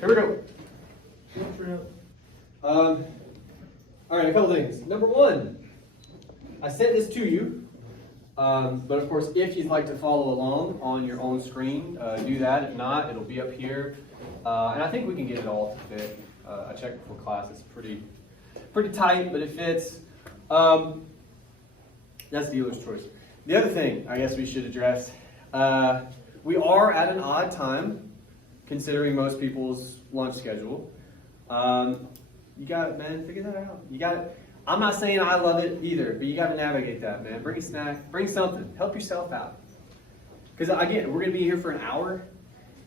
here we go. All right, a couple things. Number one, I sent this to you, but of course, if you'd like to follow along on your own screen, do that. If not, it'll be up here, and I think we can get it all to fit. I checked before class; it's pretty tight, but it fits. That's dealer's choice. The other thing I guess we should address, we are at an odd time, considering most people's lunch schedule. You got it, man. Figure that out. You got it. I'm not saying I love it either, but you got to navigate that, man. Bring a snack. Bring something. Help yourself out. Because again, we're going to be here for an hour.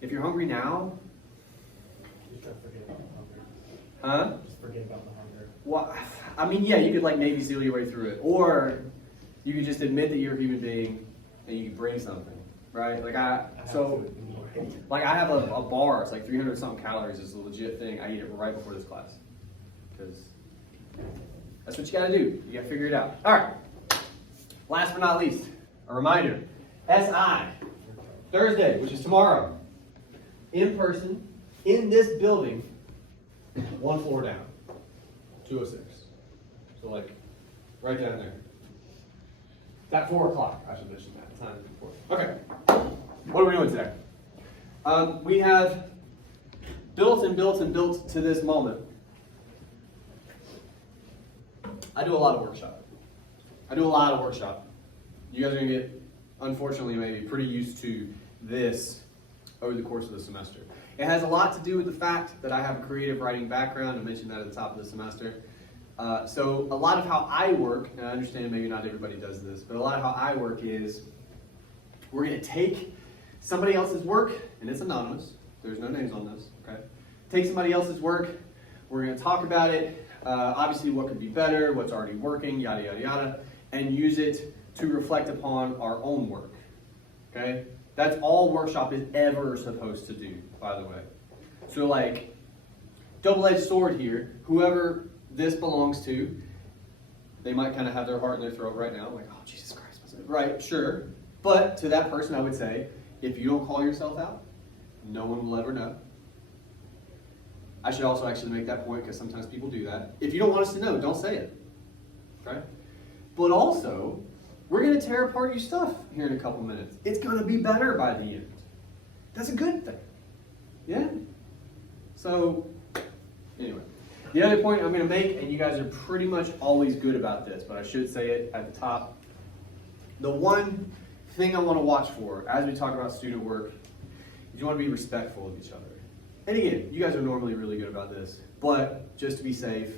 If you're hungry now, Just forget about the huh? hunger. Just forget about the hunger. Well, I mean, yeah, you could like Navy SEAL your way through it, or you could just admit that you're a human being and you can bring something, right? Like I have a bar. It's like 300 something calories. It's a legit thing. I eat it right before this class because that's what you got to do. You got to figure it out. All right. Last but not least, a reminder: SI Thursday, which is tomorrow, in person in this building, one floor down, 206. So like right down there. It's at 4 o'clock. I should mention that. The time is before. Okay. What are we doing today? We have built to this moment. I do a lot of workshop. You guys are going to get, unfortunately, maybe pretty used to this over the course of the semester. It has a lot to do with the fact that I have a creative writing background. I mentioned that at the top of the semester. So a lot of how I work, and I understand maybe not everybody does this, but a lot of how I work is we're going to take somebody else's work, and it's anonymous. There's no names on this, okay? Take somebody else's work. We're going to talk about it. Obviously, what could be better, what's already working, yada, yada, yada, and use it to reflect upon our own work, okay? That's all workshop is ever supposed to do, by the way. So like, double-edged sword here, whoever this belongs to, they might kind of have their heart in their throat right now, like, oh, Jesus Christ, right, sure. But to that person, I would say, if you don't call yourself out, no one will ever know. I should also actually make that point because sometimes people do that. If you don't want us to know, don't say it, okay? But also, we're going to tear apart your stuff here in a couple minutes. It's going to be better by the end. That's a good thing. Yeah? So, anyway. The other point I'm going to make, and you guys are pretty much always good about this, but I should say it at the top. The one thing I want to watch for as we talk about student work is you want to be respectful of each other. And again, you guys are normally really good about this, but just to be safe,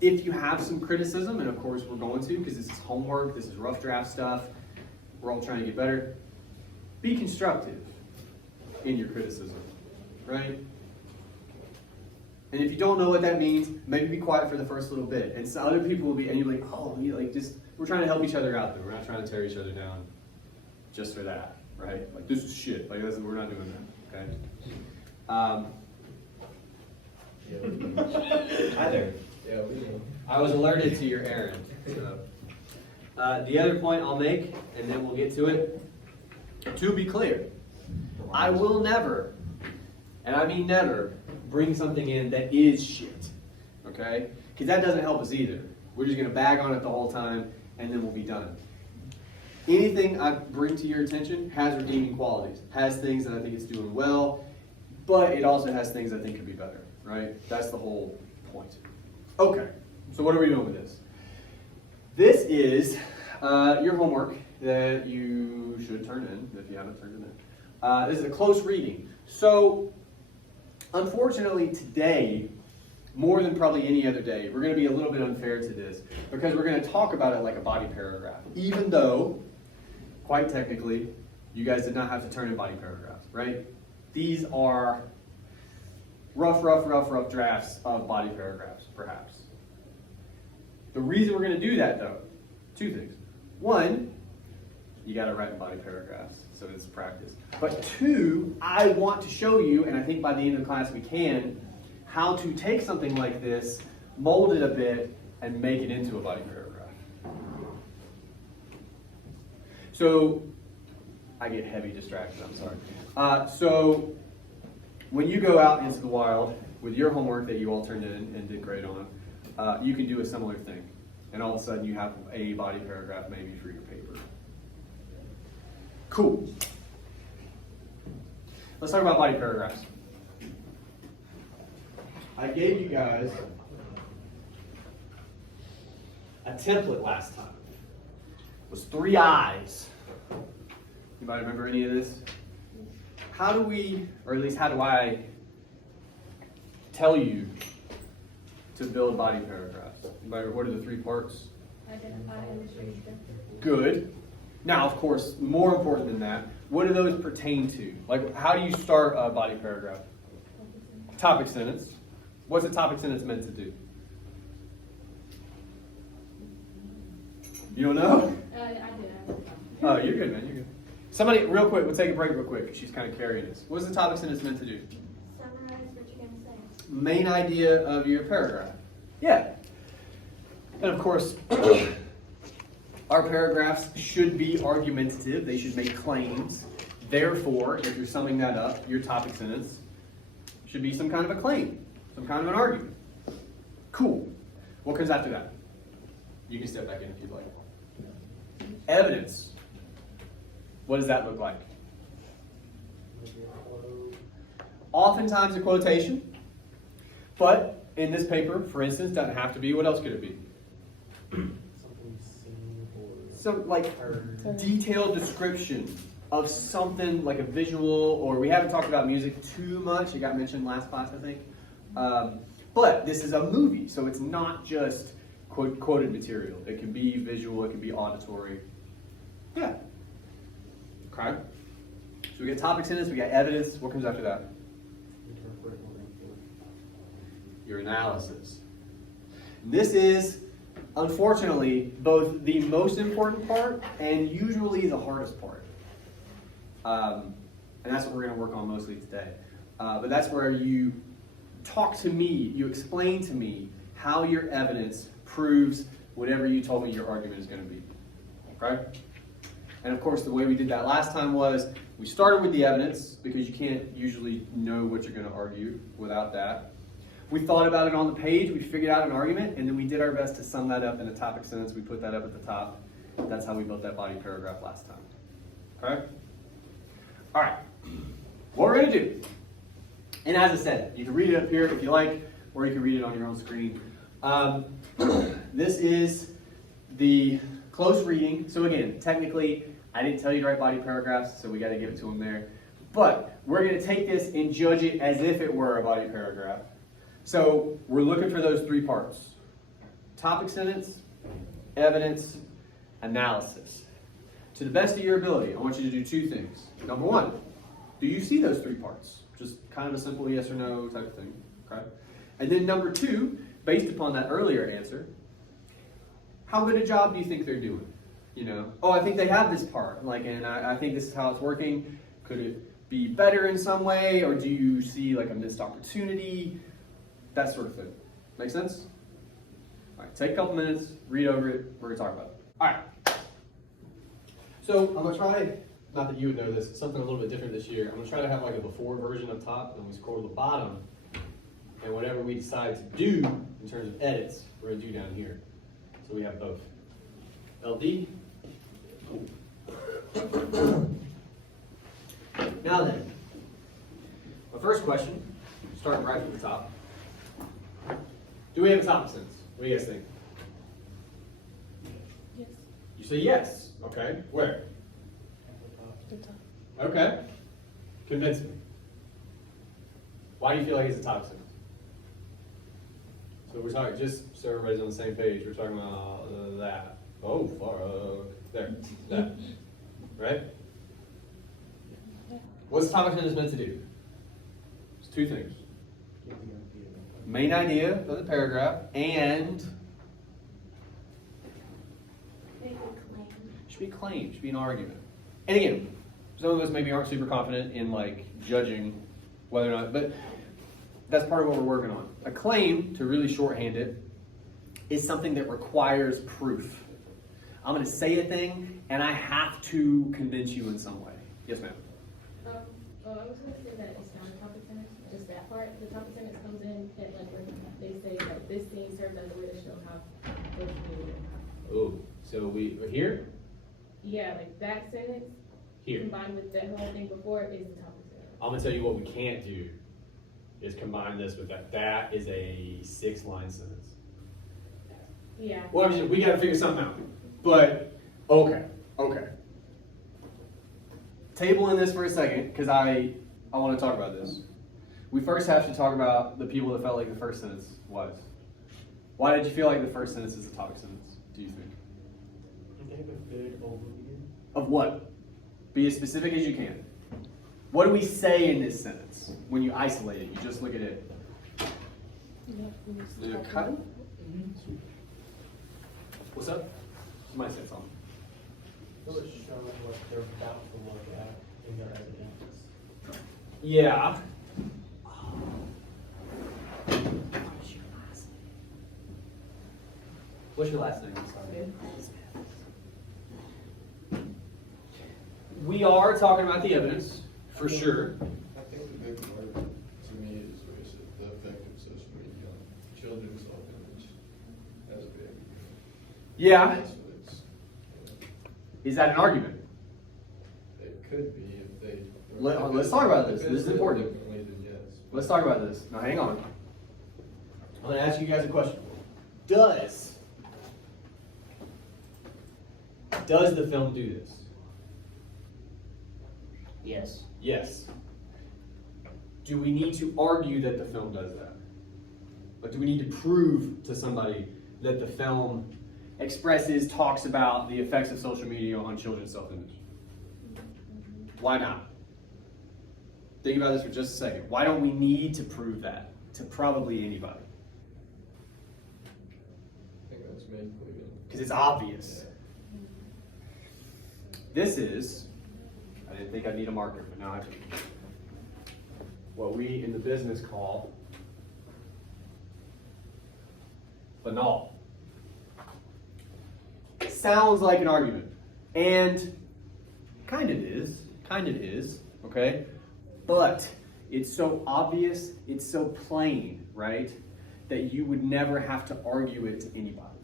if you have some criticism, and of course we're going to, because this is homework, this is rough draft stuff, we're all trying to get better, be constructive in your criticism, right? And if you don't know what that means, maybe be quiet for the first little bit. And so other people will be, and you're like, oh, we're trying to help each other out, though. We're not trying to tear each other down just for that, right? Like, this is shit. Like, we're not doing that, okay? Hi there. Yeah, we know. I was alerted to your errand. So. The other point I'll make, and then we'll get to it, to be clear, I will never, and I mean never, bring something in that is shit, okay? Because that doesn't help us either. We're just going to bag on it the whole time, and then we'll be done. Anything I bring to your attention has redeeming qualities, has things that I think it's doing well, but it also has things I think could be better, right? That's the whole point. Okay, so what are we doing with this? This is your homework that you should turn in, if you haven't turned it in. This is a close reading. So, unfortunately today, more than probably any other day, we're going to be a little bit unfair to this because we're going to talk about it like a body paragraph, even though, quite technically, you guys did not have to turn in body paragraphs, right? These are rough drafts of body paragraphs, perhaps. The reason we're going to do that, though, two things. One, you got to write in body paragraphs, so it's practice. But two, I want to show you, and I think by the end of the class we can, how to take something like this, mold it a bit, and make it into a body paragraph. So, I get heavy distracted, I'm sorry. So, when you go out into the wild with your homework that you all turned in and did great on, you can do a similar thing. And all of a sudden you have a body paragraph maybe for your paper. Cool. Let's talk about body paragraphs. I gave you guys a template last time. It was 3 eyes. Anybody remember any of this? How do we, or at least how do I tell you to build body paragraphs? Anybody, what are the 3 parts? Identify, illustrate, descriptive. Good. Now, of course, more important than that, what do those pertain to? Like, how do you start a body paragraph? Topic sentence. What's a topic sentence meant to do? You don't know? I did. Oh, you're good, man. You're good. Somebody, real quick, we'll take a break real quick. She's kind of carrying us. What's the topic sentence meant to do? Summarize what you're going to say. Main idea of your paragraph. Yeah. And of course, our paragraphs should be argumentative. They should make claims. Therefore, if you're summing that up, your topic sentence should be some kind of a claim, some kind of an argument. Cool. What comes after that? You can step back in if you'd like. Evidence. What does that look like? Oftentimes a quotation, but in this paper, for instance, doesn't have to be. What else could it be? Something seen or Some like heard. detailed description of something like a visual, or we haven't talked about music too much. It got mentioned last class, I think. But this is a movie, so it's not just quoted material. It can be visual, it can be auditory. Yeah. Okay. So we get topic sentence, we got evidence. What comes after that? Interpret or import. Your analysis. This is, unfortunately, both the most important part and usually the hardest part. And that's what we're going to work on mostly today. But that's where you talk to me, you explain to me how your evidence proves whatever you told me your argument is going to be. Okay? And of course, the way we did that last time was we started with the evidence because you can't usually know what you're going to argue without that. We thought about it on the page, we figured out an argument, and then we did our best to sum that up in a topic sentence. We put that up at the top. That's how we built that body paragraph last time. Okay? All right. What we're going to do, and as I said, you can read it up here if you like, or you can read it on your own screen. This is the close reading. So again, technically, I didn't tell you to write body paragraphs, so we got to give it to them there. But we're going to take this and judge it as if it were a body paragraph. So we're looking for those 3 parts. Topic sentence, evidence, analysis. To the best of your ability, I want you to do 2 things. Number 1, do you see those 3 parts? Just kind of a simple yes or no type of thing. Okay? And then number 2, based upon that earlier answer, how good a job do you think they're doing? You know, oh, I think they have this part, like, and I think this is how it's working. Could it be better in some way, or do you see like a missed opportunity? That sort of thing. Make sense? All right, take a couple minutes, read over it. We're gonna talk about it. All right. So I'm gonna try, not that you would know this, something a little bit different this year. I'm gonna try to have like a before version up top, and then we scroll to the bottom, and whatever we decide to do in terms of edits, we're gonna do down here. So we have both. LD. Now then, my first question, starting right from the top. Do we have a topic sentence? What do you guys think? Yes. You say yes. Okay. Where? Okay. Convince me. Why do you feel like it's a topic sentence? So we're talking, just so everybody's on the same page, we're talking about that. Oh, fuck. There. That. Right? What's the topic sentence meant to do? It's 2 things. Give the idea. Main idea of the paragraph and Make a claim. should be a claim, should be an argument. And again, some of us maybe aren't super confident in like judging whether or not, but that's part of what we're working on. A claim, to really shorthand it, is something that requires proof. I'm going to say a thing, and I have to convince you in some way. Yes, ma'am. I was going to say that it's not a topic sentence, part, the topic sentence comes in at like where they say that this scene served as a way to show how social media. Oh, so we're here? Yeah, like that sentence Here. combined with that whole thing before is the topic sentence. I'm gonna tell you what we can't do is combine this with that. That is a 6-line sentence. Yeah. Well, I mean, we gotta figure something out. But, okay. Table in this for a second, because I want to talk about this. We first have to talk about the people that felt like the first sentence was. Why did you feel like the first sentence is a topic sentence, do you think? I gave a good overview. Of what? Be as specific as you can. What do we say in this sentence when you isolate it? You just look at it. Kyle? What's up? You might say something. It was showing what they're about to look at in their evidence. Yeah. What's your last name? I'm sorry. We are talking about the evidence, for sure. I think the big part to me is what is it, the effect of social media on children's self-image as big. Yeah. That's what it's, Is that an argument? it could be if they. Let's talk about this. If This is it's important. differently, then yes. Let's talk about this. Now, hang on. I'm going to ask you guys a question. Does the film do this? Yes. Yes. Do we need to argue that the film does that? But do we need to prove to somebody that the film talks about the effects of social media on children's self-image? Why not? Think about this for just a second. Why don't we need to prove that to probably anybody? I think that's mainly. Because it's obvious. This is, I didn't think I'd need a marker, but now I do. What we in the business call banal. Sounds like an argument. And kind of is, okay? But it's so obvious, it's so plain, right? That you would never have to argue it to anybody,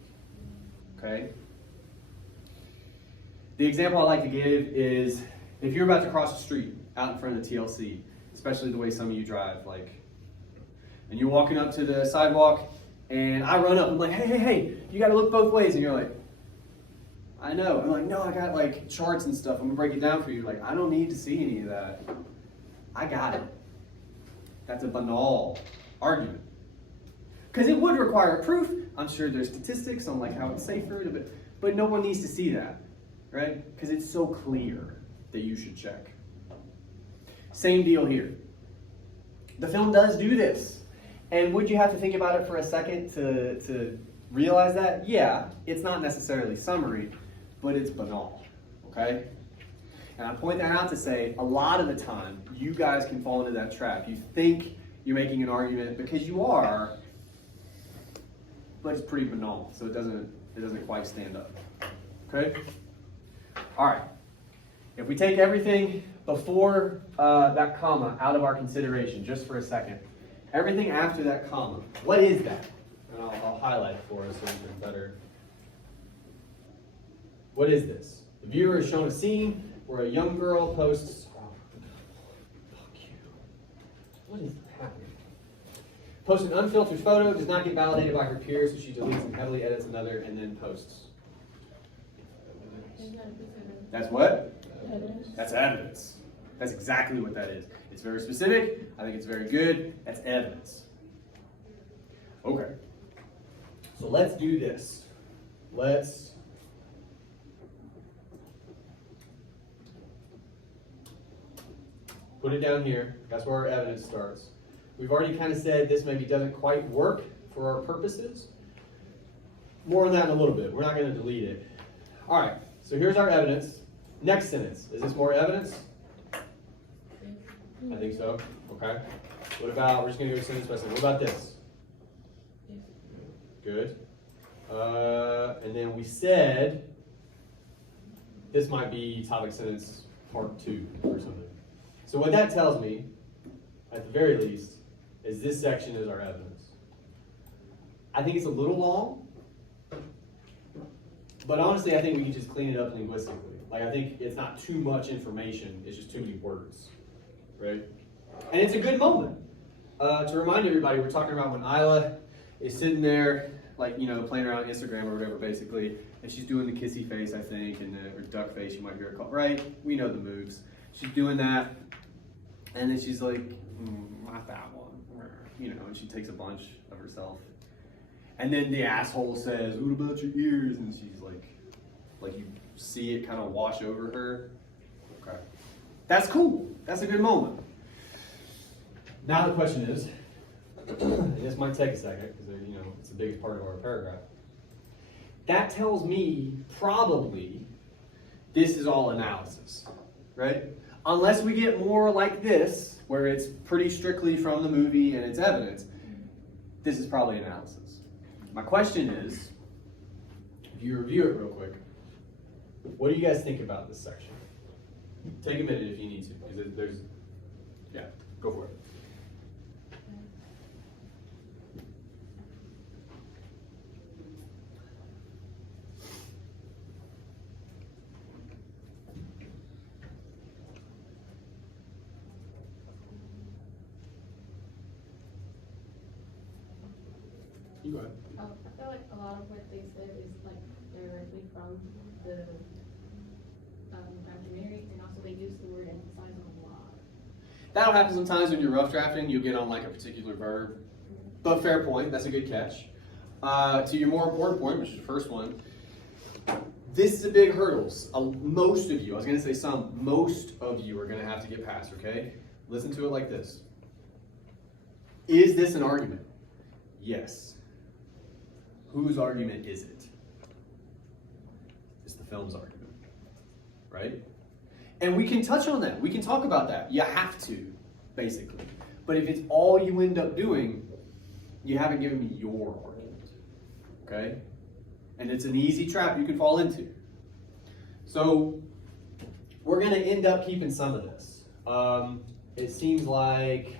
okay? The example I like to give is if you're about to cross the street out in front of the TLC, especially the way some of you drive, like, and you're walking up to the sidewalk, and I run up, I'm like, hey, you gotta look both ways, and you're like, I know. I'm like, no, I got like charts and stuff, I'm gonna break it down for you. Like, I don't need to see any of that. I got it. That's a banal argument. Because it would require proof. I'm sure there's statistics on like how it's safer, but no one needs to see that, right? Because it's so clear that you should check. Same deal here. The film does do this. And would you have to think about it for a second to realize that? Yeah, it's not necessarily summary, but it's banal, okay? And I point that out to say, a lot of the time, you guys can fall into that trap. You think you're making an argument because you are, but it's pretty banal, so it doesn't quite stand up, okay? All right, if we take everything before that comma out of our consideration, just for a second, everything after that comma, what is that? And I'll highlight it for us so we can better. What is this? The viewer is shown a scene where a young girl posts. Oh, fuck you. What is happening? Posts an unfiltered photo, does not get validated by her peers, so she deletes and heavily edits another, and then posts. That's what? Evidence. That's evidence. That's exactly what that is. It's very specific. I think it's very good. That's evidence. Okay. So let's do this. Let's put it down here. That's where our evidence starts. We've already kind of said this maybe doesn't quite work for our purposes. More on that in a little bit. We're not going to delete it. All right. So here's our evidence. Next sentence. Is this more evidence? I think so. Okay. What about, we're just going to go sentence by sentence. What about this? Good. And then we said this might be topic sentence part 2 or something. So what that tells me, at the very least, is this section is our evidence. I think it's a little long, but honestly, I think we can just clean it up linguistically. Like, I think it's not too much information, it's just too many words, right? And it's a good moment. To remind everybody, we're talking about when Isla is sitting there, like, you know, playing around Instagram or whatever, basically, and she's doing the kissy face, I think, and or duck face, you might hear it called, right? We know the moves. She's doing that, and then she's like, not that one, you know, and she takes a bunch of herself. And then the asshole says, what about your ears? And she's like you see it kind of wash over her. Okay. That's cool. That's a good moment. Now the question is, and this might take a second because you know it's the biggest part of our paragraph. That tells me probably this is all analysis, right? Unless we get more like this, where it's pretty strictly from the movie and it's evidence, this is probably analysis. My question is, if you review it real quick, what do you guys think about this section? Take a minute if you need to, because there's, yeah, go for it. You go ahead. I feel like a lot of what they said is like directly from the documentary, and also they use the word emphasize a lot. That'll happen sometimes when you're rough drafting, you'll get on like a particular verb. But fair point, that's a good catch. To your more important point, which is the first one, this is a big hurdles. Most of you, I was gonna say some, most of you are gonna have to get past, okay? Listen to it like this. Is this an argument? Yes. Whose argument is it? It's the film's argument, right? And we can touch on that. We can talk about that. You have to, basically. But if it's all you end up doing, you haven't given me your argument, okay? And it's an easy trap you can fall into. So we're going to end up keeping some of this. It seems like,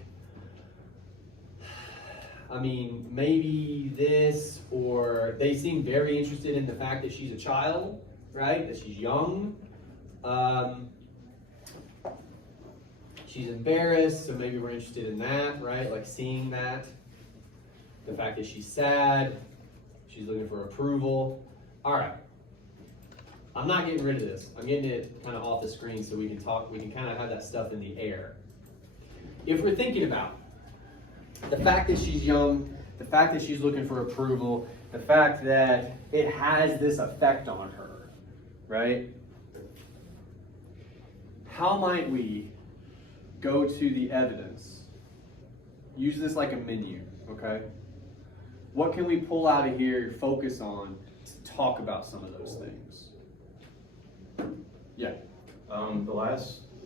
I mean, maybe this, or they seem very interested in the fact that she's a child, right? That she's young. She's embarrassed, so maybe we're interested in that, right? Like seeing that. The fact that she's sad. She's looking for approval. All right. I'm not getting rid of this. I'm getting it kind of off the screen so we can talk, we can kind of have that stuff in the air. If we're thinking about the fact that she's young, the fact that she's looking for approval, the fact that it has this effect on her, right? How might we go to the evidence? Use this like a menu, okay? What can we pull out of here, focus on, to talk about some of those things? Yeah.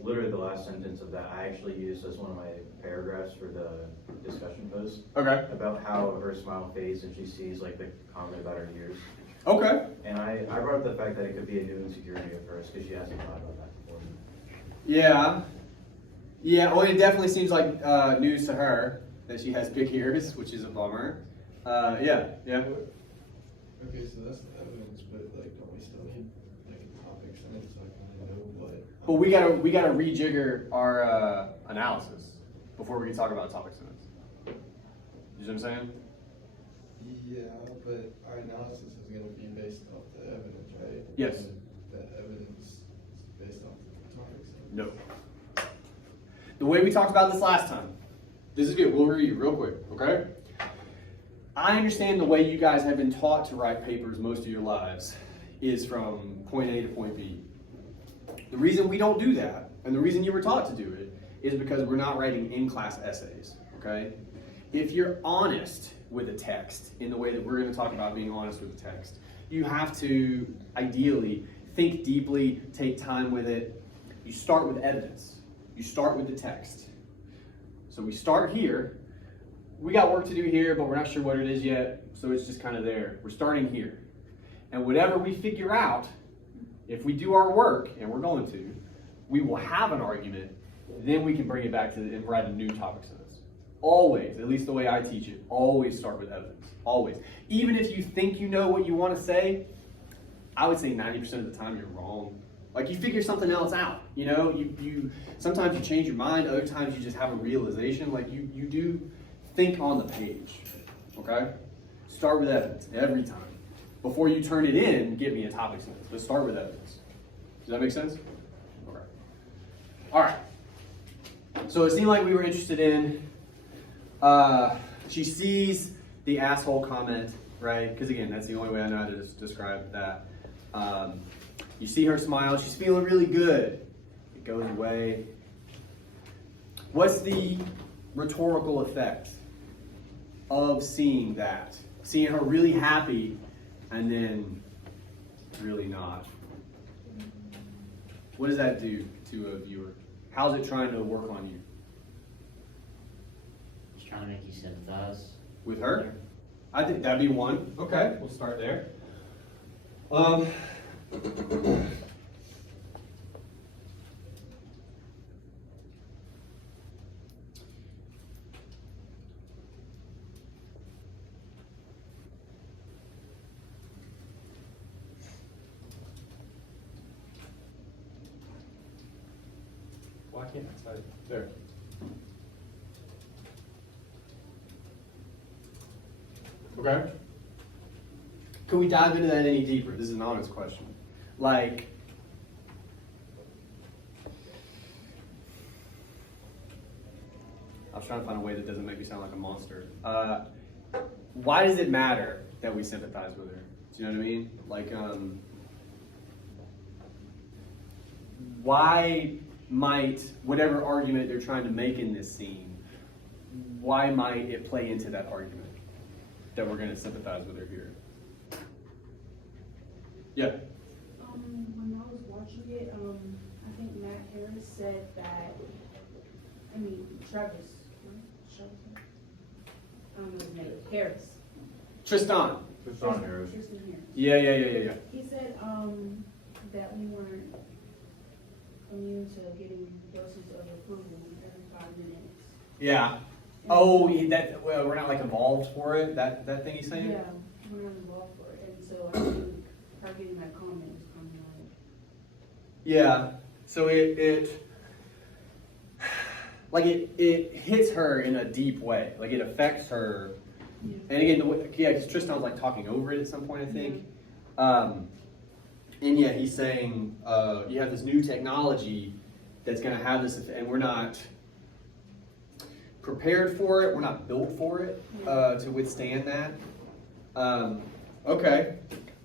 Literally the last sentence of that, I actually used as one of my paragraphs for the discussion post. Okay. About how her smile fades and she sees like the comment about her ears. Okay. And I brought up the fact that it could be a new insecurity at first because she hasn't thought about that before. Yeah. Yeah, well, it definitely seems like news to her that she has big ears, which is a bummer. Yeah. Okay, so that's the evidence, but like, don't we still need like a topic sentence so I can know what? But we gotta rejigger our analysis before we can talk about topic sentence. You know what I'm saying? Yeah, but our analysis is gonna be based off the evidence, right? Yes. And the evidence is based off the topic sentence. No. The way we talked about this last time. This is good. We'll review real quick, okay? I understand the way you guys have been taught to write papers most of your lives is from point A to point B. The reason we don't do that, and the reason you were taught to do it, is because we're not writing in-class essays, okay? If you're honest with a text, in the way that we're going to talk about being honest with the text, you have to, ideally, think deeply, take time with it. You start with evidence. You start with the text. So we start here. We got work to do here, but we're not sure what it is yet, so it's just kind of there. We're starting here. And whatever we figure out, if we do our work, and we're going to, we will have an argument, then we can bring it back to and write a new topic sentence. always, at least the way I teach it, always start with evidence. Always. Even if you think you know what you want to say, I would say 90% of the time you're wrong. Like you figure something else out, you know, you sometimes you change your mind, other times you just have a realization, like you do think on the page, okay? Start with evidence every time. Before you turn it in, give me a topic sentence, but start with evidence. Does that make sense? Okay. All right. So it seemed like we were interested in, she sees the asshole comment, right? Because again, that's the only way I know how to describe that. You see her smile, she's feeling really good. It goes away. What's the rhetorical effect of seeing that? Seeing her really happy and then really not. What does that do to a viewer? How's it trying to work on you? Just trying to make you sympathize. With her? I think that'd be one. Okay, we'll start there. Why can't I type? There. Okay. Can we dive into that any deeper? This is an honest question. Like, I was trying to find a way that doesn't make me sound like a monster. Why does it matter that we sympathize with her? Do you know what I mean? Like, why might whatever argument they're trying to make in this scene, why might it play into that argument that we're going to sympathize with her here? Yeah. When I was watching it, I think Matt Harris said that, Travis, right? I don't know his name, Harris. Tristan. Tristan Harris. Tristan Harris. Yeah. He said, that we weren't immune to getting doses of approval every 5 minutes. Yeah. Oh, well, we're not like evolved for it. That thing he's saying. Yeah, we're not involved for it, and so I think her getting that comment was kind of like. Yeah. So it hits her in a deep way. Like it affects her. Yeah. And again, because Tristan's like talking over it at some point, I think. And yeah, he's saying you have this new technology that's going to have this, and we're not prepared for it. We're not built for it to withstand that. Okay.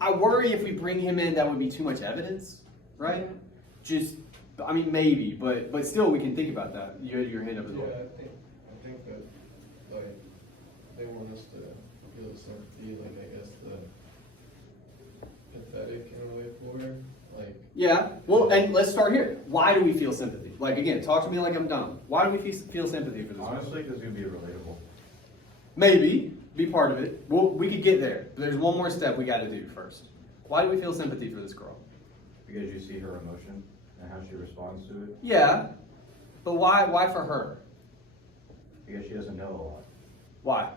I worry if we bring him in, that would be too much evidence, right? Yeah. Maybe, but still, we can think about that. You had your hand up as well. Yeah, I think that, like, they want us to feel sympathy, like, I guess, pathetic in a way for her, like. Yeah, well, and let's start here. Why do we feel sympathy? Like, again, talk to me like I'm dumb. Why do we feel sympathy for this? Honestly, because it's going to be relatable. Maybe, be part of it. Well, we could get there. But there's one more step we got to do first. Why do we feel sympathy for this girl? Because you see her emotion and how she responds to it. Yeah, but why for her? Because she doesn't know a lot. Why?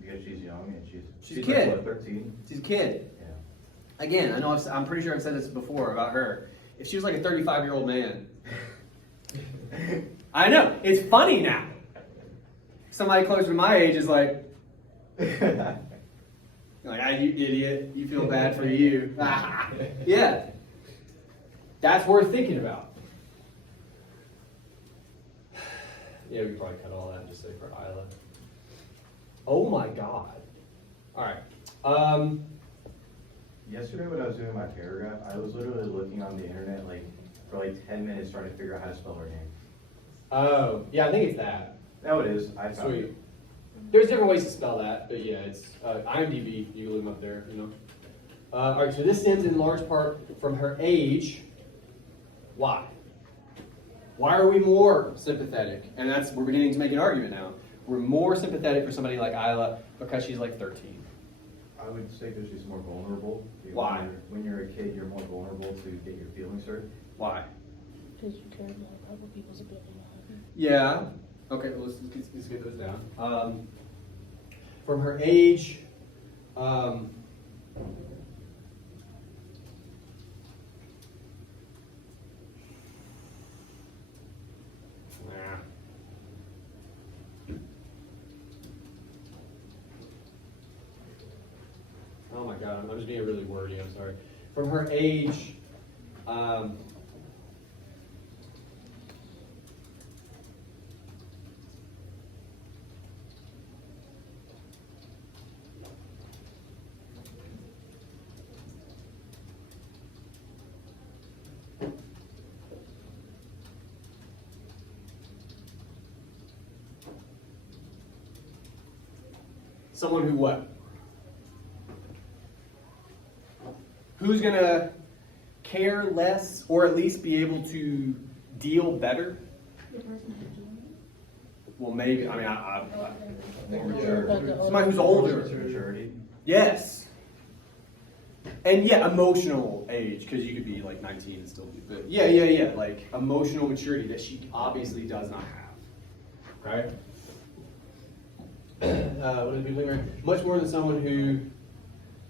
Because she's young and She's a like, kid. what, 13? She's a kid. Yeah. Again, I know I'm pretty sure I've said this before about her. If she was like a 35-year-old man, I know, it's funny now. Somebody closer to my age is like, you idiot, you feel bad for you. Yeah, that's worth thinking about. Yeah, we could probably cut all that and just say for Isla. Oh my God. All right. Yesterday when I was doing my paragraph, I was literally looking on the internet for 10 minutes trying to figure out how to spell her name. Oh, yeah, I think it's that. No, it is. I found Sweet. it. There's different ways to spell that, but yeah, it's IMDb. You can look them up there, you know. All right, so this stems in large part from her age. Why? Why are we more sympathetic? And we're beginning to make an argument now. We're more sympathetic for somebody like Isla because she's like 13. I would say because she's more vulnerable. Why? When you're a kid, you're more vulnerable to get your feelings hurt. Why? Because you care about other people's opinion on you. Yeah, Okay, well, let's get those down. From her age, nah. Oh my God, I'm just being really wordy, I'm sorry. From her age, someone who what? Who's gonna care less or at least be able to deal better? The person who's doing it. Well, maybe, I mean, More mature. somebody who's older. Maturity. Yes. And yeah, emotional age, because you could be like 19 and still be, but yeah, like emotional maturity that she obviously does not have. Right? What did people hear? Much more than someone who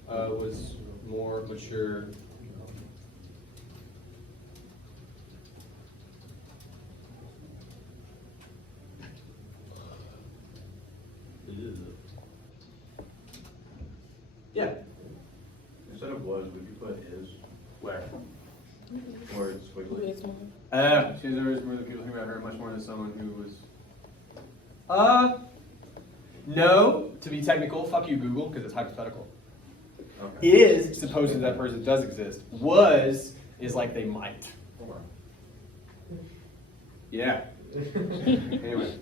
was more mature. Yeah. Instead of was, would you put is? Where? Or it's squiggly? She says there is more than people who about her, much more than someone who was. No, to be technical, fuck you, Google, because it's hypothetical. Okay. Is supposing that person does exist. Was is like they might. Yeah. Anyway.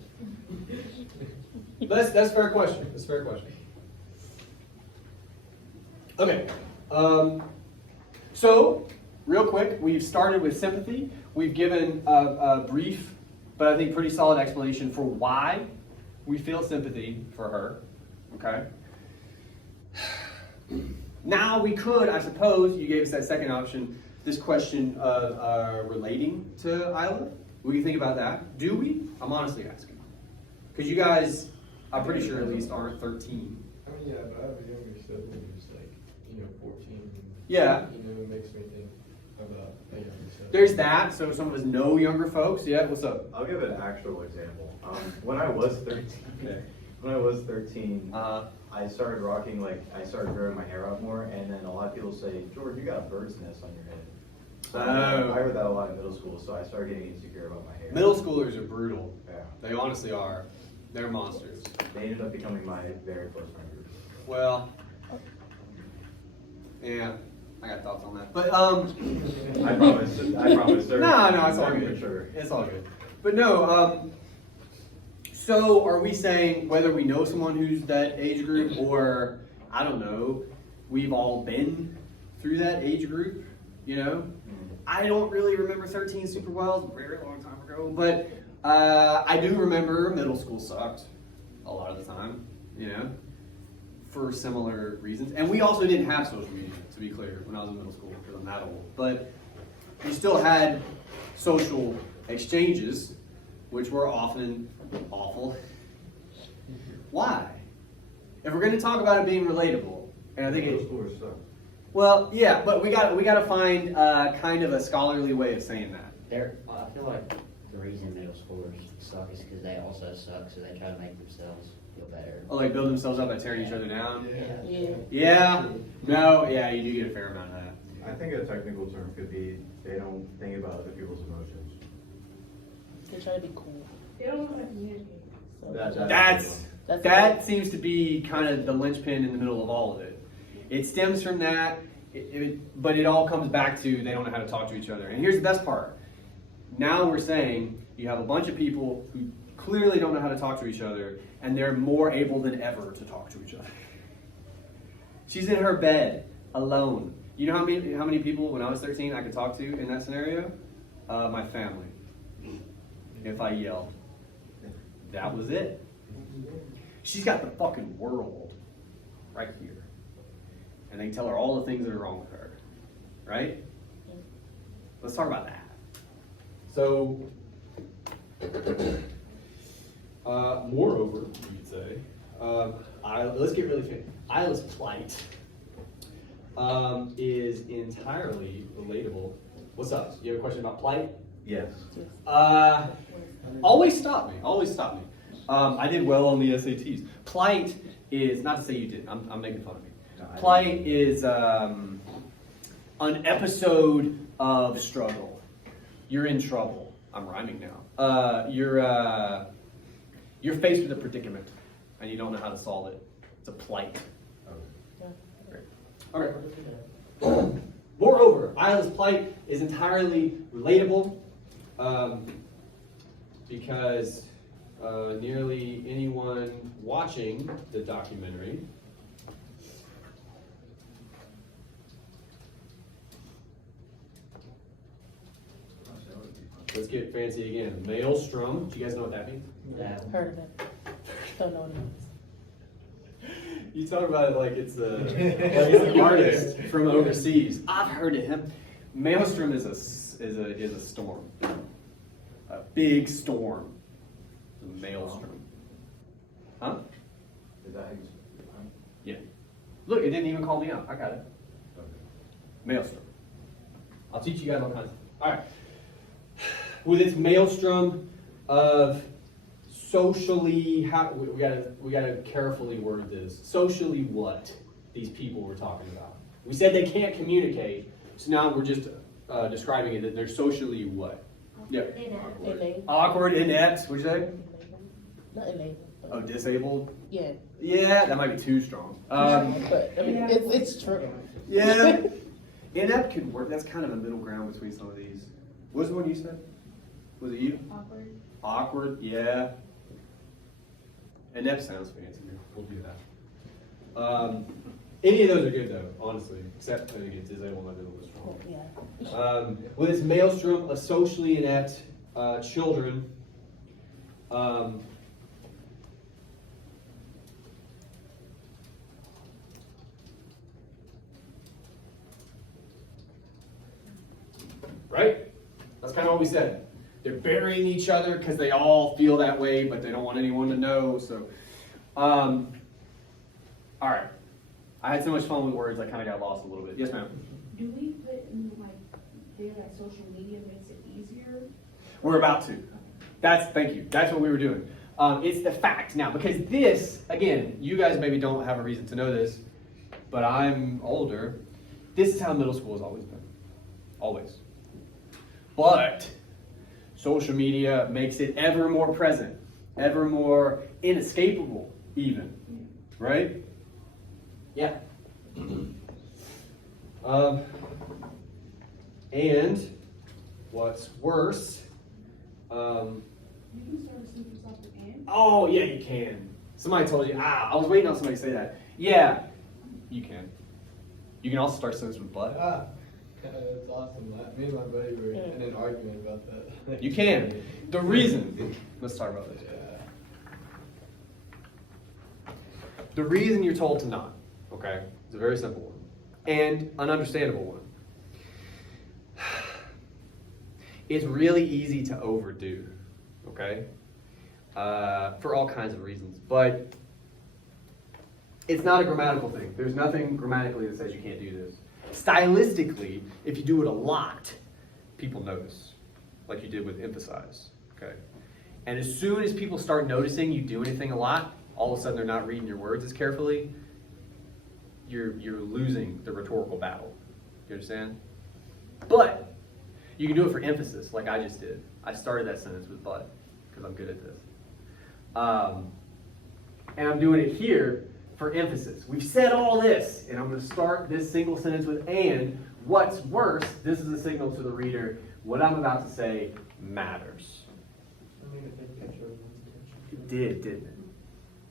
That's a fair question. That's a fair question. Okay. So, real quick, we've started with sympathy. We've given a brief, but I think pretty solid explanation for why we feel sympathy for her. Okay? Now we could, I suppose, you gave us that second option, this question of relating to Isla. We can think about that. Do we? I'm honestly asking. Because you guys, I'm pretty sure at least aren't 13. I mean, yeah, but I have a younger sibling who's like, 14. Yeah. It makes me think about a younger sibling. There's that. So some of us know younger folks. Yeah, what's up? I'll give an actual example. When I was 13, I started rocking, I started growing my hair out more, and then a lot of people say, George, you got a bird's nest on your head. So Oh. I heard that a lot in middle school, so I started getting insecure about my hair. Middle schoolers are brutal. Yeah. They honestly are. They're monsters. They ended up becoming my very close friend group. Well, yeah, I got thoughts on that. But, I promise, sir. No, it's all I'm good. mature. It's all good. But no, so are we saying whether we know someone who's that age group or, I don't know, we've all been through that age group, you know? I don't really remember 13 super well, it's a very long time ago, but I do remember middle school sucked a lot of the time, you know, for similar reasons. And we also didn't have social media, to be clear, when I was in middle school, because I'm that old. But you still had social exchanges, which were often awful. Why? If we're going to talk about it being relatable, and I think Middle it, schoolers suck. well, yeah, but we got to find kind of a scholarly way of saying that. I feel like the reason middle schoolers suck is because they also suck, so they try to make themselves feel better. Oh, like build themselves up by tearing each other down. Yeah. Yeah. No. Yeah, you do get a fair amount of that. I think a technical term could be they don't think about other people's emotions. They try to be cool. They don't know how to communicate. So That seems to be kind of the linchpin in the middle of all of it. It stems from that, but it all comes back to they don't know how to talk to each other. And here's the best part. Now we're saying you have a bunch of people who clearly don't know how to talk to each other, and they're more able than ever to talk to each other. She's in her bed, alone. You know how many people, when I was 13, I could talk to in that scenario? My family. If I yelled. That was it. She's got the fucking world right here. And they tell her all the things that are wrong with her. Right? Let's talk about that. So, Moreover, you could say, let's get really fancy. Isla's plight is entirely relatable. What's up? You have a question about plight? Yes. Always stop me. Always stop me. I did well on the SATs. Plight is, not to say you did, I'm making fun of you. Plight is an episode of struggle. You're in trouble. I'm rhyming now. You're faced with a predicament, and you don't know how to solve it. It's a plight. Great. Okay. Moreover, Isla's plight is entirely relatable because nearly anyone watching the documentary let's get fancy again. Maelstrom. Do you guys know what that means? Yeah. Heard of it. Don't know what it means. You talk about it like it's an artist from overseas. I've heard of him. Maelstrom is a storm, a big storm. A maelstrom. Huh? Is that how you? Yeah. Look, it didn't even call me out. I got it. Maelstrom. I'll teach you guys all kinds of. All right. With its maelstrom of socially, we gotta carefully word this. Socially, what these people were talking about. We said they can't communicate, so now we're just describing it that they're socially what? Yep. Inept. Awkward, inept. What'd you say? Not enabled. Oh, disabled. Yeah. Yeah, that might be too strong. But I mean, it's true. Yeah. Inept could work. That's kind of a middle ground between some of these. What was the one you said? Was it you? Awkward. Awkward, yeah. Inept sounds fancy. We'll do that. Any of those are good though, honestly. Except I think it's disabled might be a little bit strong. Yeah. With its maelstrom of socially inept children, right? That's kind of what we said. They're burying each other because they all feel that way, but they don't want anyone to know. So, all right. I had so much fun with words, I kind of got lost a little bit. Yes, ma'am. Do we put in like there that social media makes it easier? We're about to. Thank you. That's what we were doing. It's the fact now, because this, again, you guys maybe don't have a reason to know this, but I'm older. This is how middle school has always been. Always. But social media makes it ever more present, ever more inescapable, even. Right? Yeah. And what's worse, You can start to see yourself again. oh yeah, you can. Somebody told you, I was waiting on somebody to say that. Yeah, you can. You can also start a sentence with but. That's awesome. Me and my buddy were in an argument about that. You can. The reason, let's talk about this. The reason you're told to not, okay, is a very simple one. And an understandable one. It's really easy to overdo, okay? For all kinds of reasons. But it's not a grammatical thing. There's nothing grammatically that says you can't do this. Stylistically, if you do it a lot, people notice, like you did with emphasize, okay? And as soon as people start noticing you do anything a lot, all of a sudden they're not reading your words as carefully, you're losing the rhetorical battle. You understand? But you can do it for emphasis, like I just did. I started that sentence with but, because I'm good at this. And I'm doing it here for emphasis. We've said all this, and I'm going to start this single sentence with and. What's worse, this is a signal to the reader, what I'm about to say matters. I mean, if they capture everyone's attention. It did, didn't it?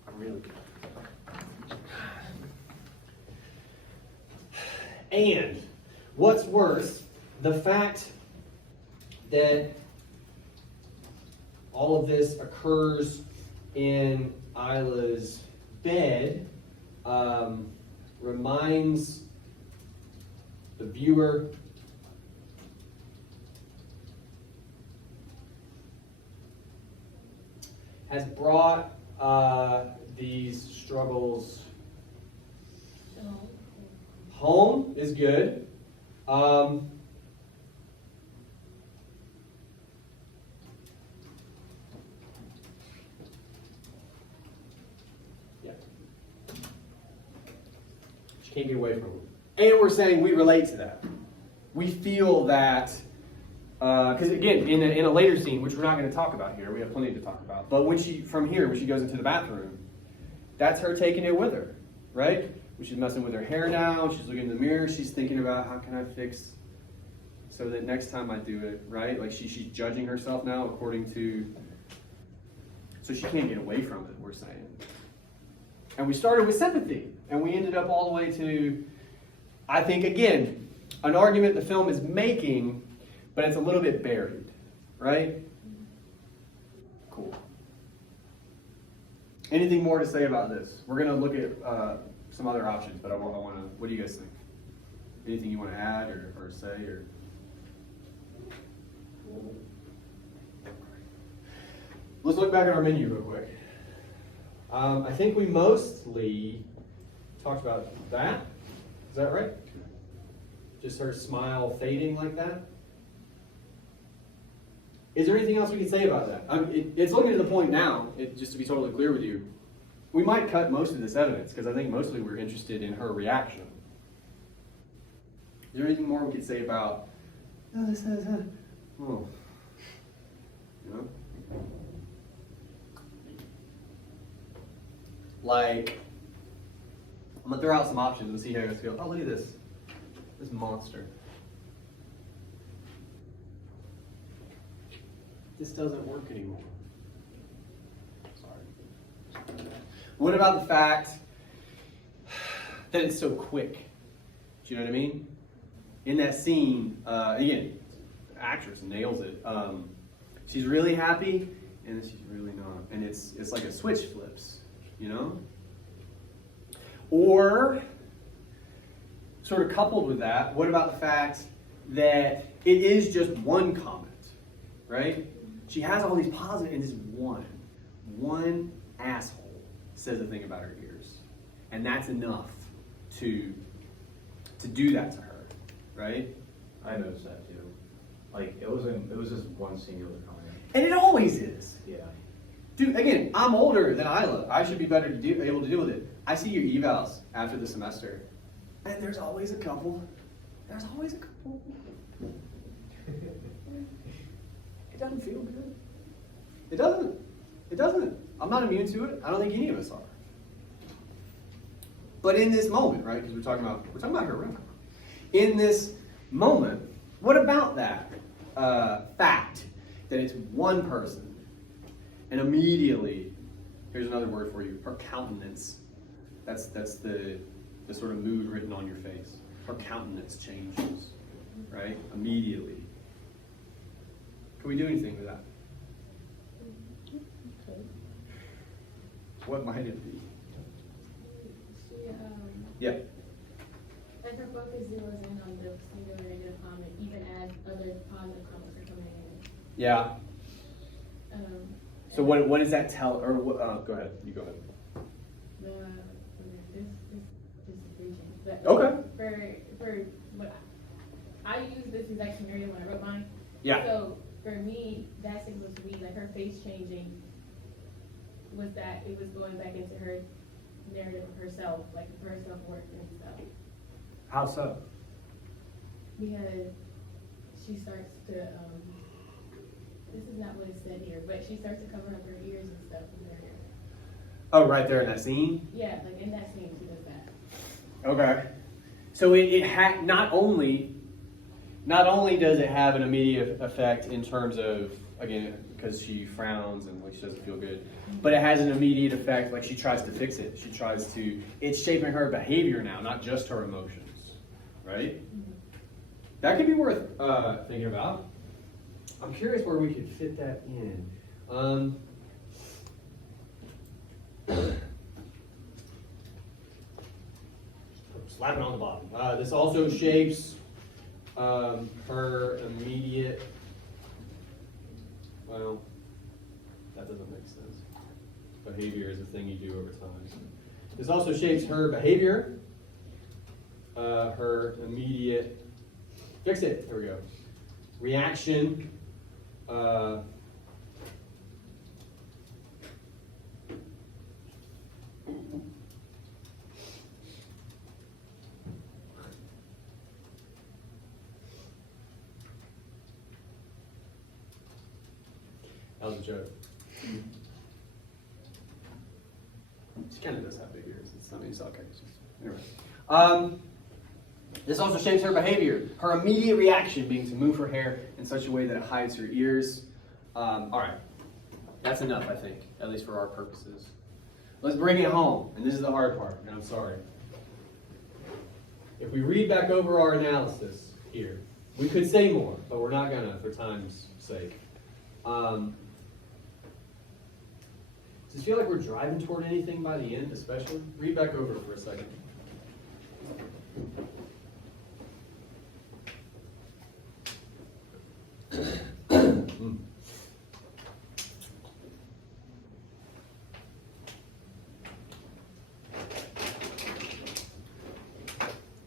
I'm really good. And what's worse, the fact that all of this occurs in Isla's bed reminds the viewer has brought these struggles home is good. Yeah. She can't get away from it. And we're saying we relate to that. We feel that, because again, in a later scene, which we're not going to talk about here, we have plenty to talk about. But when she goes into the bathroom, that's her taking it with her, right? When she's messing with her hair now, she's looking in the mirror, she's thinking about how can I fix so that next time I do it, right? Like she's judging herself now according to, so she can't get away from it, we're saying. And we started with sympathy, and we ended up all the way to, I think, again, an argument the film is making, but it's a little bit buried, right? Cool. Anything more to say about this? We're going to look at some other options, but I want to, what do you guys think? Anything you want to add or say? Or let's look back at our menu real quick. I think we mostly talked about that. Is that right? Just her smile fading like that? Is there anything else we can say about that? It's looking to the point now, just to be totally clear with you, we might cut most of this evidence because I think mostly we're interested in her reaction. Is there anything more we could say about, oh, you know? Like, I'm gonna throw out some options and see how it's go. Oh, look at this monster. This doesn't work anymore. Sorry. What about the fact that it's so quick? Do you know what I mean? In that scene, again, the actress nails it. She's really happy, and then she's really not. And it's like a switch flips, you know? Or, sort of coupled with that, what about the fact that it is just one comment, right? She has all these positives, and just one asshole says a thing about her ears. And that's enough to do that to her, right? I noticed that too. Like, it was just one singular comment. And it always is. Yeah. Dude, again, I'm older than Isla. I should be better able to deal with it. I see your evals after the semester, and there's always a couple. There's always a couple. It doesn't feel good. It doesn't. It doesn't. I'm not immune to it. I don't think any of us are. But in this moment, right? Because we're talking about her right now. In this moment, what about that fact that it's one person, and immediately, here's another word for you: her countenance. That's the sort of mood written on your face. Her countenance changes, right? Immediately. Can we do anything with that? Okay. What might it be? She, Yeah. like her focus zeroes in on the singular negative comment, even as other positive comments are coming in. Yeah. So and what does that tell? Or go ahead. You go ahead. This is preaching. But Okay. For what I used this exact scenario when I wrote mine. Yeah. So for me, that signals to me like her face changing was that it was going back into her narrative of herself, like her self-worth and stuff. How so? Because she starts to, this is not what it said here, but she starts to cover up her ears and stuff with her hair. Oh, right there in that scene? Yeah, like in that scene, she does that. Okay. So it not only does it have an immediate effect in terms of, again, because she frowns and like she doesn't feel good, but it has an immediate effect, like she tries to fix it. It's shaping her behavior now, not just her emotions, right? Mm-hmm. That could be worth thinking about. I'm curious where we could fit that in. Slap it on the bottom. This also shapes her immediate. Well, that doesn't make sense. behavior is a thing you do over time. This also shapes her behavior, her immediate, fix it, there we go, reaction, that was a joke. She kind of does have big ears. It's not mean sarcasm. Anyway. This also shapes her behavior. Her immediate reaction being to move her hair in such a way that it hides her ears. All right. That's enough, I think, at least for our purposes. Let's bring it home. And this is the hard part, and I'm sorry. If we read back over our analysis here, we could say more, but we're not gonna for time's sake. Does it feel like we're driving toward anything by the end, especially? Read back over it for a second.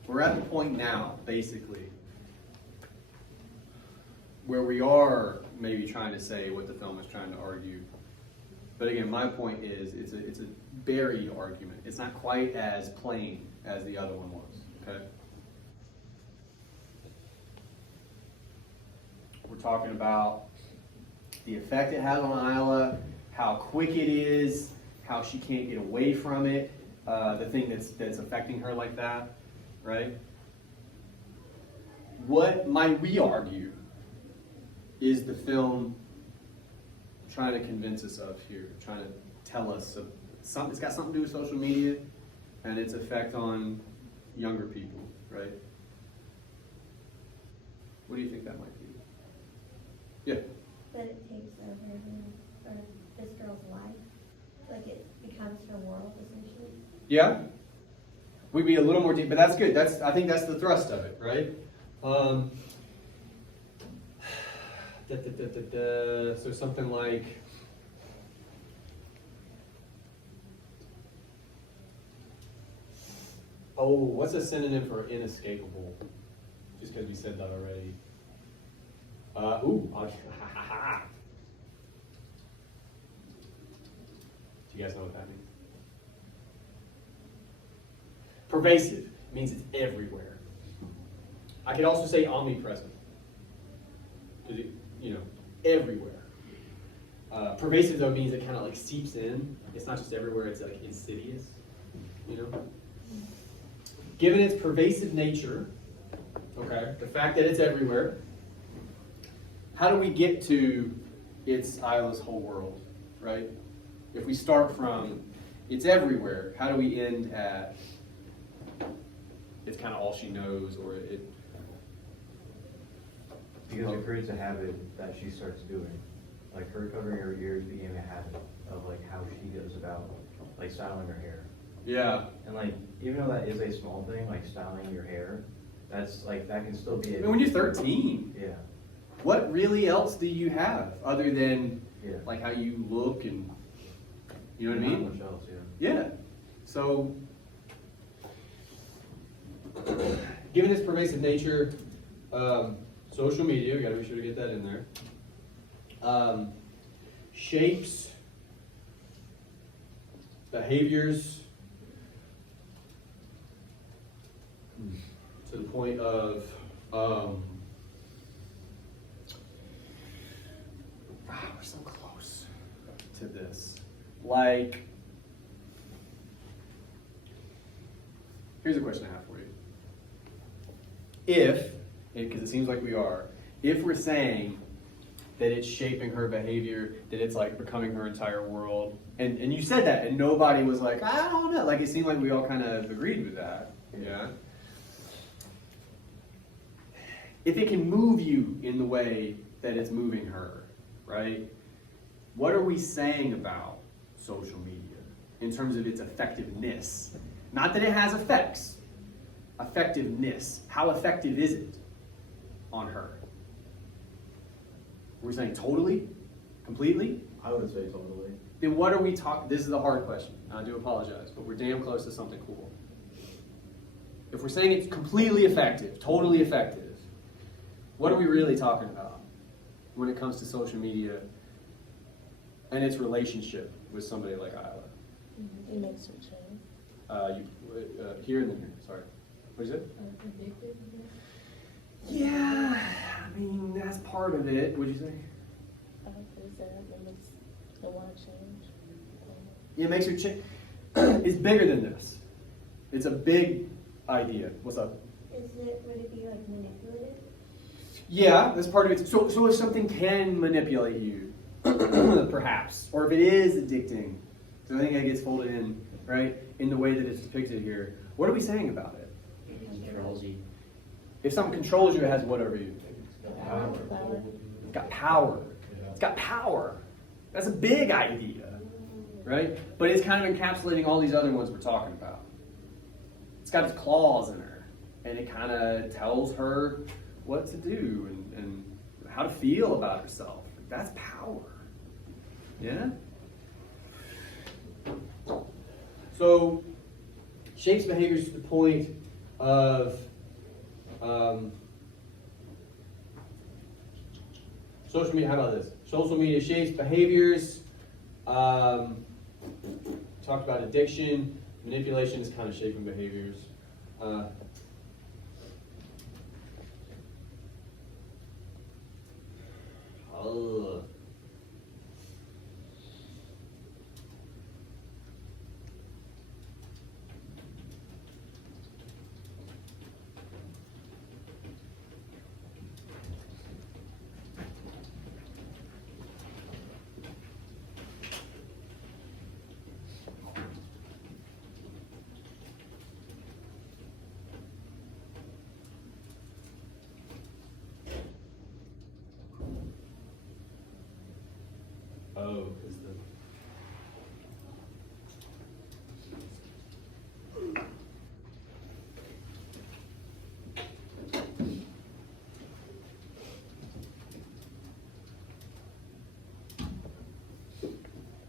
We're at the point now, basically, where we are maybe trying to say what the film is trying to argue. But again, my point is, it's a buried argument. It's not quite as plain as the other one was, okay? We're talking about the effect it has on Isla, how quick it is, how she can't get away from it, the thing that's affecting her like that, right? What might we argue is the film trying to convince us of here, trying to tell us something? It's got something to do with social media and its effect on younger people, right? What do you think that might be? Yeah. That it takes over this girl's life, like it becomes her world essentially. Yeah? We'd be a little more deep, but that's good. I think that's the thrust of it, right? So something like, oh, what's a synonym for inescapable? Just because we said that already. Do you guys know what that means? Pervasive means it's everywhere. I could also say omnipresent. Everywhere. Pervasive though means it kind of like seeps in. It's not just everywhere, it's like insidious, Given its pervasive nature, okay, the fact that it's everywhere, how do we get to it's Isla's whole world, right? If we start from it's everywhere, how do we end at it's kind of all she knows, or it? Because it creates a habit that she starts doing. Like her covering her ears became a habit of like how she goes about like styling her hair. Yeah. And like, even though that is a small thing, like styling your hair, that's like, that can still be I mean, when you're 13, Yeah. what really else do you have other than Yeah. like how you look and, you know what I Not mean? much else, yeah. Yeah. So, given its pervasive nature, social media, we gotta be sure to get that in there, shapes, behaviors, to the point of, we're so close to this. Like, here's a question I have for you. If, because it seems like we are, if we're saying that it's shaping her behavior, that it's like becoming her entire world, and you said that, and nobody was like, I don't know, like it seemed like we all kind of agreed with that, yeah? If it can move you in the way that it's moving her, right? What are we saying about social media in terms of its effectiveness? Not that it has effects, effectiveness. How effective is it on her? Are we saying totally? Completely? I would say totally. then what are we talking? This is the hard question. I do apologize, but we're damn close to something cool. If we're saying it's completely effective, totally effective, what are we really talking about when it comes to social media and its relationship with somebody like Isla? It makes her change. Here and then here. Sorry. What is it? Addicted. Yeah, I mean that's part of it. What'd you say? Is that it makes her want to change? It makes her change. It's bigger than this. It's a big idea. What's up? Would it be like manipulative? Yeah, that's part of it. So if something can manipulate you, perhaps, or if it is addicting, so I think that gets folded in, right, in the way that it's depicted here. What are we saying about it? It controls you. If something controls you, it has what over you? Power. It's got power. It's got power. That's a big idea, right? But it's kind of encapsulating all these other ones we're talking about. It's got its claws in her, and it kind of tells her what to do and how to feel about herself. That's power. Yeah? So, shapes behaviors to the point of social media. How about this? Social media shapes behaviors. Talked about addiction. Manipulation is kind of shaping behaviors. Oh, is the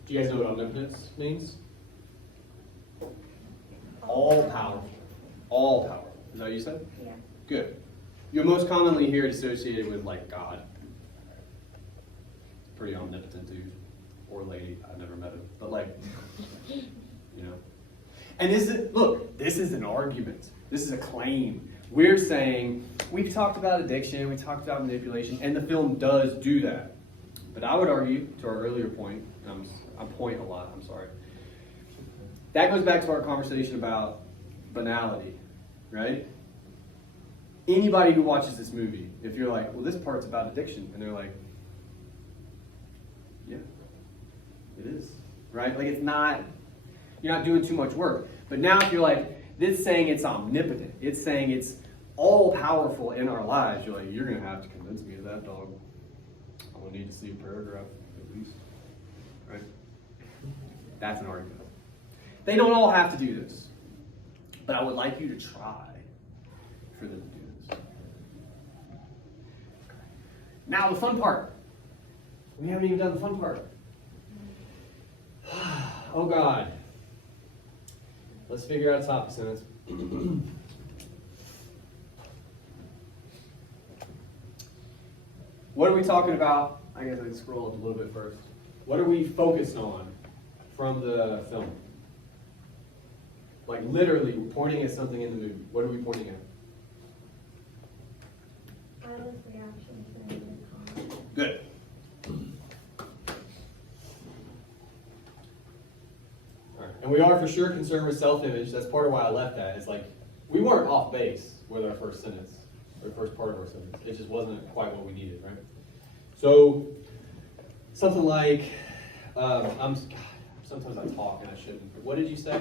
Do you guys know what omnipotence means? All powerful. All powerful. Is that what you said? Yeah. Good. You'll most commonly hear it associated with like God. Pretty omnipotent dude. Or lady. I've never met him. But like, you know. And this is an argument. This is a claim. We're saying, we've talked about addiction, we talked about manipulation, and the film does do that. But I would argue, to our earlier point, I point a lot, I'm sorry. That goes back to our conversation about banality, right? Anybody who watches this movie, if you're like, well, this part's about addiction, and they're like, yeah, it is, right? Like it's not, you're not doing too much work. But now if you're like, this is saying it's omnipotent, it's saying it's all powerful in our lives, you're like, you're gonna have to convince me of that, dog. I'm gonna need to see a paragraph at least, right? That's an argument. They don't all have to do this, but I would like you to try for them to do this. Now the fun part. We haven't even done the fun part. Oh God. Let's figure out topic sentence. What are we talking about? I guess I can scroll up a little bit first. What are we focused on from the film? Like literally, we're pointing at something in the movie. What are we pointing at? Isla's reaction to the comment. Good. All right. And we are for sure concerned with self-image. That's part of why I left that. It's like, we weren't off base with our first sentence, or the first part of our sentence. It just wasn't quite what we needed, right? So, something like, sometimes I talk and I shouldn't. What did you say?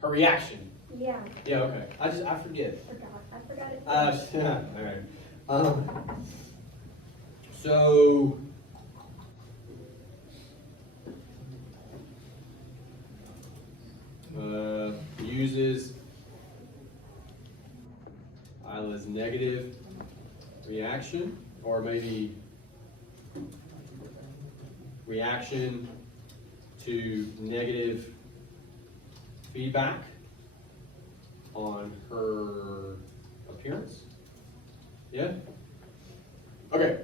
Her reaction. Yeah, Yeah, okay. I forget. I forgot it. Yeah, all right. So, uses Isla's negative reaction, or maybe reaction to negative feedback on her appearance. Yeah? Okay,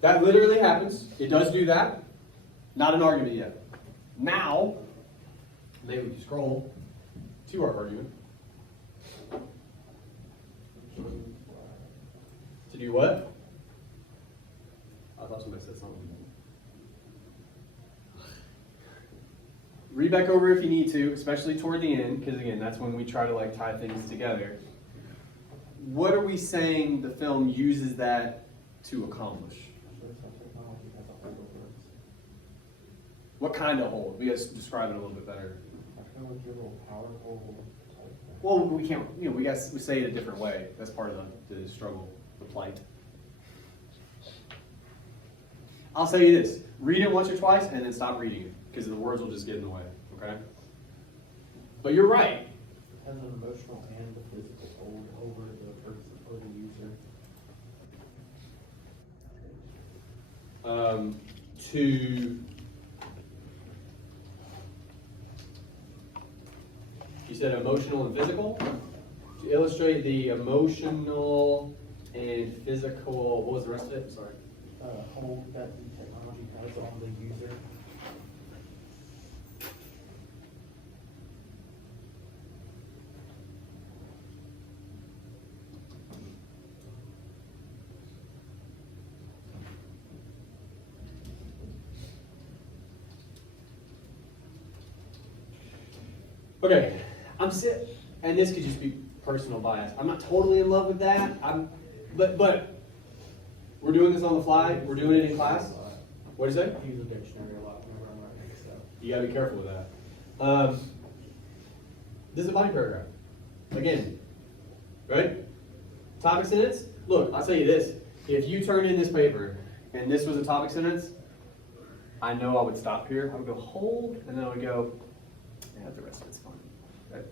that literally happens. It does do that. Not an argument yet. Now, maybe we can scroll to our argument. To do what? I thought somebody said something. Read back over if you need to, especially toward the end, because again, that's when we try to like tie things together. What are we saying the film uses that to accomplish? What kind of hold? We got to describe it a little bit better. I feel like you're a little powerful. Well, we can't, we got we say it a different way. That's part of the struggle, the plight. I'll say you this: read it once or twice, and then stop reading it because the words will just get in the way. Okay. But you're right. Has an emotional and the physical hold over the person or the user. You said emotional and physical? To illustrate the emotional and physical, what was the rest of it? Sorry. Hold that the technology has on the user. Okay, and this could just be personal bias. I'm not totally in love with that. But we're doing this on the fly. We're doing it in class. What do you say? I use a dictionary a lot whenever I'm writing stuff. You gotta be careful with that. This is a body paragraph. Again, right? Topic sentence. Look, I'll tell you this. If you turned in this paper and this was a topic sentence, I know I would stop here. I would go hold, and then I would go, yeah, the rest of it's fine. Right?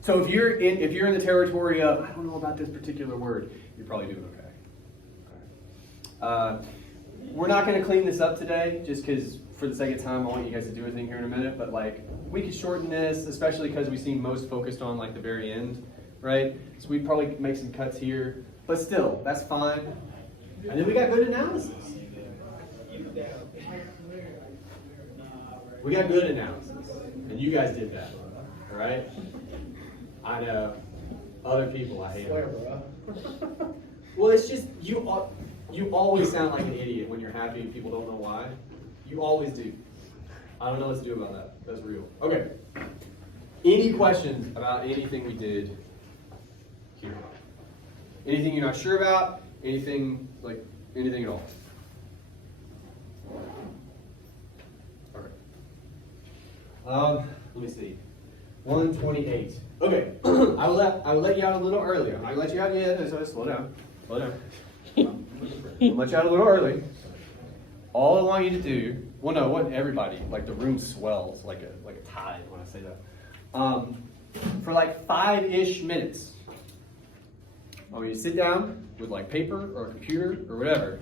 So if you're in the territory of, I don't know about this particular word, you're probably doing okay. We're not going to clean this up today, just because for the sake of time, I want you guys to do everything here in a minute. But like, we could shorten this, especially because we seem most focused on like the very end, right? So we'd probably make some cuts here, but still, that's fine. And then we got good analysis. We got good analysis, and you guys did that, all right? I know. Other people, I hate them. Well, it's just, you always sound like an idiot when you're happy and people don't know why. You always do. I don't know what to do about that. That's real. Okay. Any questions about anything we did here? Anything you're not sure about? Anything at all? Okay. Let me see. 128. Okay. I will let you out a little early. I'm not gonna let you out yet. So slow down. Slow down. I'll let you out a little early. All I want you to do, well, no, what everybody, like the room swells like a tide when I say that. For like 5-ish minutes, I want you to sit down with like paper or a computer or whatever.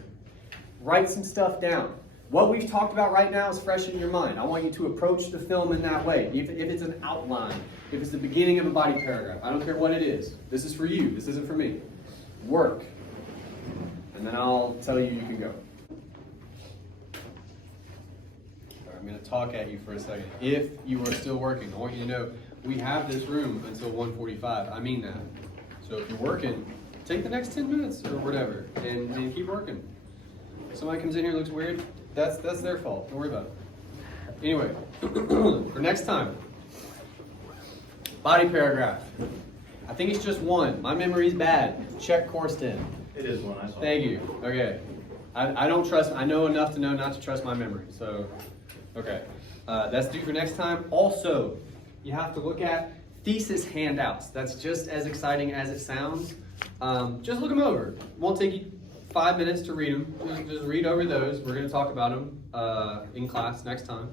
Write some stuff down. What we've talked about right now is fresh in your mind. I want you to approach the film in that way. If it's an outline, if it's the beginning of a body paragraph, I don't care what it is. This is for you. This isn't for me. Work. And then I'll tell you can go. I'm going to talk at you for a second. If you are still working, I want you to know we have this room until 1:45. I mean that. So if you're working, take the next 10 minutes or whatever and keep working. If somebody comes in here and looks weird, that's their fault. Don't worry about it. Anyway, for next time, body paragraph. I think it's just one. My memory's bad. Check course 10. It is one, I saw. Thank you. Okay. I don't trust, I know enough to know not to trust my memory. So, okay. That's due for next time. Also, you have to look at thesis handouts. That's just as exciting as it sounds. Just look them over. Won't take you 5 minutes to read them. Just read over those. We're going to talk about them in class next time.